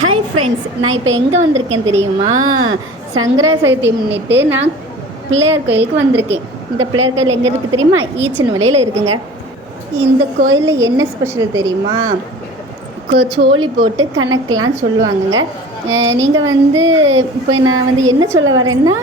Hi friends, நான் இப்போ எங்கே வந்திருக்கேன் தெரியுமா? சங்கரா சதுர்த்தி முன்னிட்டு நான் பிள்ளையார் கோயிலுக்கு வந்திருக்கேன். இந்த பிள்ளையார் கோயில் எங்கே இருக்குது தெரியுமா? ஈச்சன்மலையில் இருக்குங்க. இந்த கோயிலில் என்ன ஸ்பெஷல் தெரியுமா? சோழி போட்டு கணக்கெலாம் சொல்லுவாங்கங்க. நீங்கள் இப்போ நான் என்ன சொல்ல வரேன்னா,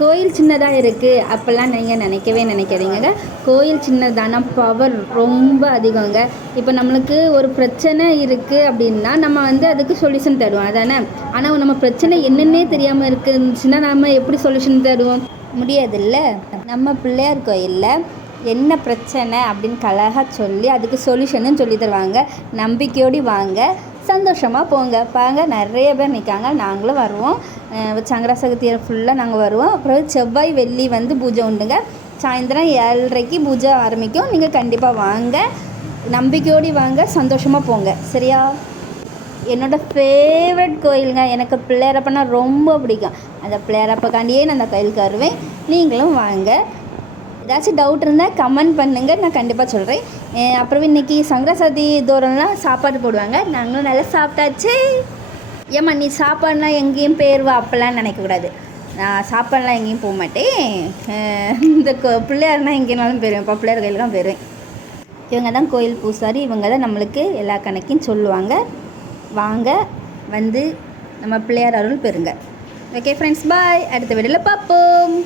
கோயில் சின்னதாக இருக்குது அப்போல்லாம் நீங்கள் நினைக்காதீங்க. கோயில் சின்னதானா பவர் ரொம்ப அதிகங்க. இப்போ நம்மளுக்கு ஒரு பிரச்சனை இருக்குது அப்படின்னா நம்ம அதுக்கு சொல்யூஷன் தருவோம் அதானே. ஆனால் நம்ம பிரச்சனை என்னன்னே தெரியாமல் இருந்துச்சுன்னா நம்ம எப்படி சொல்யூஷன் தருவோம்? முடியாதுல்ல. நம்ம பிள்ளையார் கோயிலில் என்ன பிரச்சனை அப்படின்னு அழகாக சொல்லி அதுக்கு சொல்யூஷனும் சொல்லி தருவாங்க. நம்பிக்கையோடு வாங்க, சந்தோஷமாக போங்க. நிறைய பேர் நிற்காங்க, நாங்களும் வருவோம். சங்கரா சதுர்த்தி ஃபுல்லாக நாங்கள் வருவோம். அப்புறம் செவ்வாய் வெள்ளி பூஜை உண்டுங்க. சாயந்தரம் 7:30 பூஜை ஆரம்பிக்கும். நீங்கள் கண்டிப்பாக வாங்க, நம்பிக்கையோடு வாங்க, சந்தோஷமாக போங்க. சரியா? என்னோடய ஃபேவரட் கோயிலுங்க. எனக்கு பிள்ளையாரப்பன்னா ரொம்ப பிடிக்கும். அந்த பிள்ளையாரப்பக்காண்டியே நான் அந்த கோயிலுக்கு வருவேன். நீங்களும் வாங்க. ஏதாச்சும் டவுட் இருந்தால் கமெண்ட் பண்ணுங்கள், நான் கண்டிப்பாக சொல்கிறேன். அப்புறம் இன்றைக்கி சங்கரா சதுர்த்தி தூரம்லாம் சாப்பாடு போடுவாங்க. நாங்களும் நல்லா சாப்பிட்டாச்சு. ஏம்மா நீ சாப்பாடுலாம் எங்கேயும் போயிடுவா அப்போல்லாம் நினைக்கக்கூடாது. நான் சாப்பாடுலாம் எங்கேயும் போக மாட்டேன். இந்த பிள்ளையார்னால் எங்கேனாலும் போயிடுவேன். இப்போ பிள்ளையார் கோயிலுக்கு தான் போயிடுவேன். இவங்க தான் கோயில் பூசாரி. இவங்க தான் நம்மளுக்கு எல்லா கணக்கையும் சொல்லுவாங்க. வாங்க, நம்ம பிள்ளையார் அருள் பெறுங்க. ஓகே ஃப்ரெண்ட்ஸ், பாய். அடுத்த வீடியோவில் பார்ப்போம்.